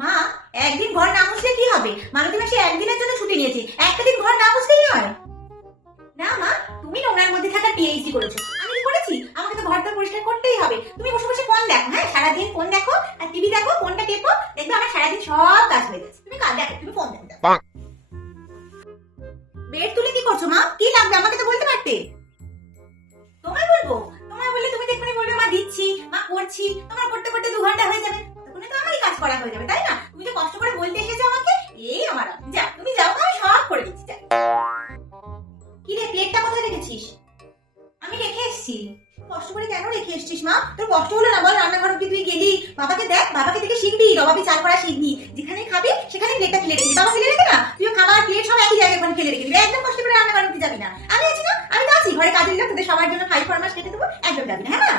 মা, একদিন ঘর না মুছলে কি হবে? মালতী মাসি একদিনের জন্য ছুটি নিয়েছে, একটা দিন ঘর না মুছলেই হয়। না মা, তুমি নোংরার মধ্যে থাকা পিএইচডি করেছো, আমি কি করেছি? আমাকে তো ঘরটা পরিষ্কার করতেই হবে। তুমি বসে বসে ফোন দেখো, হ্যাঁ সারাদিন ফোন দেখো আর টিভি দেখো, ফোনটা টেপো, দেখবে আমার সারাদিন সব কাজ হয়ে যাচ্ছে। তুমি কাজ দেখো, তুমি ফোন দেখো। বেড তুলে কি করছো মা? কি লাগবে আমাকে তো বলতে পারতে। তোমায় বলবো? তোমায় বললে তুমি দেখবে বলবে মা দিচ্ছি, মা করছি, তোমার করতে করতে 2 ঘন্টা হয়ে যাবে, তখন তো আমারই কাজ করা হয়ে যাবে, তাই না? তুমি যে কষ্ট করে বলতে এসেছো আমাকে, এই আমার যা, তুমি যাও, আমি সব করে দিচ্ছি। যা। কি রে, প্লেটটা কোথায় রেখেছিস? আমি রেখে এসেছি। কষ্ট করে কেন রেখে এসেছিস মা? তোর কষ্ট হলো না বল? রান্নাঘর অব্দি তুই গেলি, বাবাকে দেখ, বাবাকে দেখে শিখবি, রবাবি চাল করা শিখবি। যেখানে খাবি সেখানে প্লেটটা ফেলে রেখে বাবা ফেলে রেখে না, তুই খাবার প্লেট সব একই জায়গায় ওখানে ফেলে রেখে দিবি। একদম কষ্ট করে রান্নাঘর অব্দি যাবি না। আমি আছি না, আমি তো আছি, ঘরে কাজের লোক, তোদের সবার জন্য 5 ফরমাস কেটে দেবো, একদম যাবি না, হ্যাঁ।